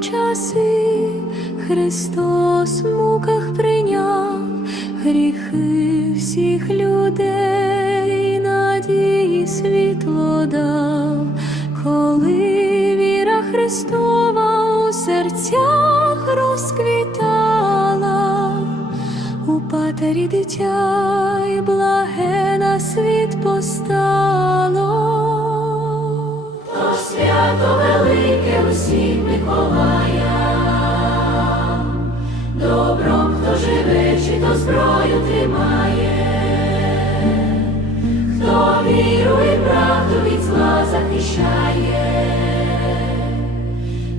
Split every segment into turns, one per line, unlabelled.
Часи Христос в муках прийняв гріхи всіх людей, надії світло коли віра Христова у патері дитя й благе на світ постало. То свято велике усім Миколаям, добром хто живе, чи то зброю тримає, хто віру і правду від зла захищає,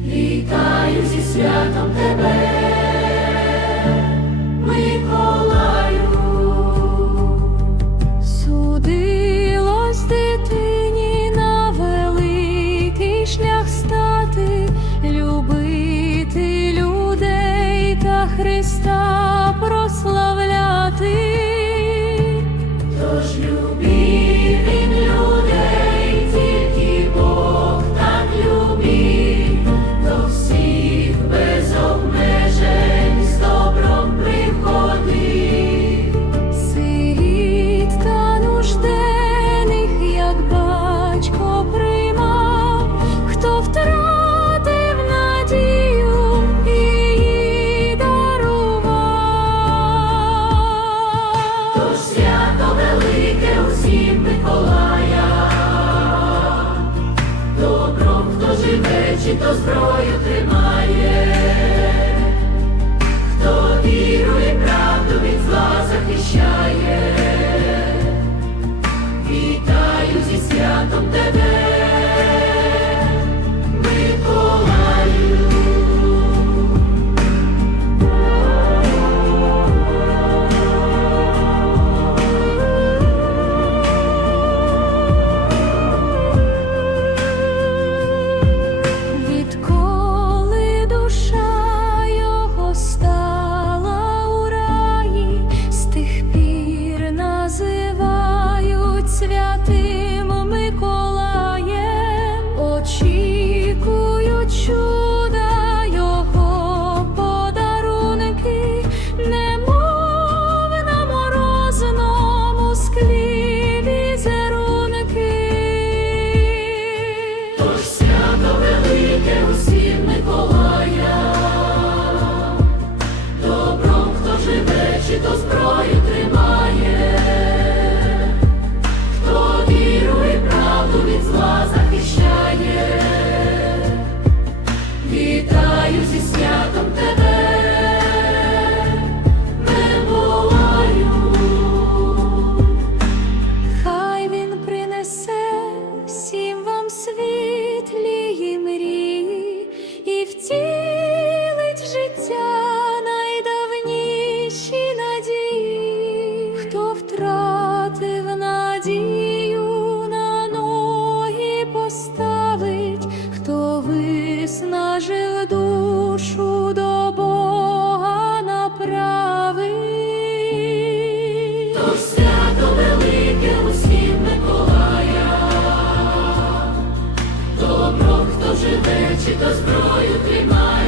вітаю зі святом тебе, stars. віруючий, то зброю тримає, хто вірує, правду від зла захищає. cheese. живе, чи то зброю тримає.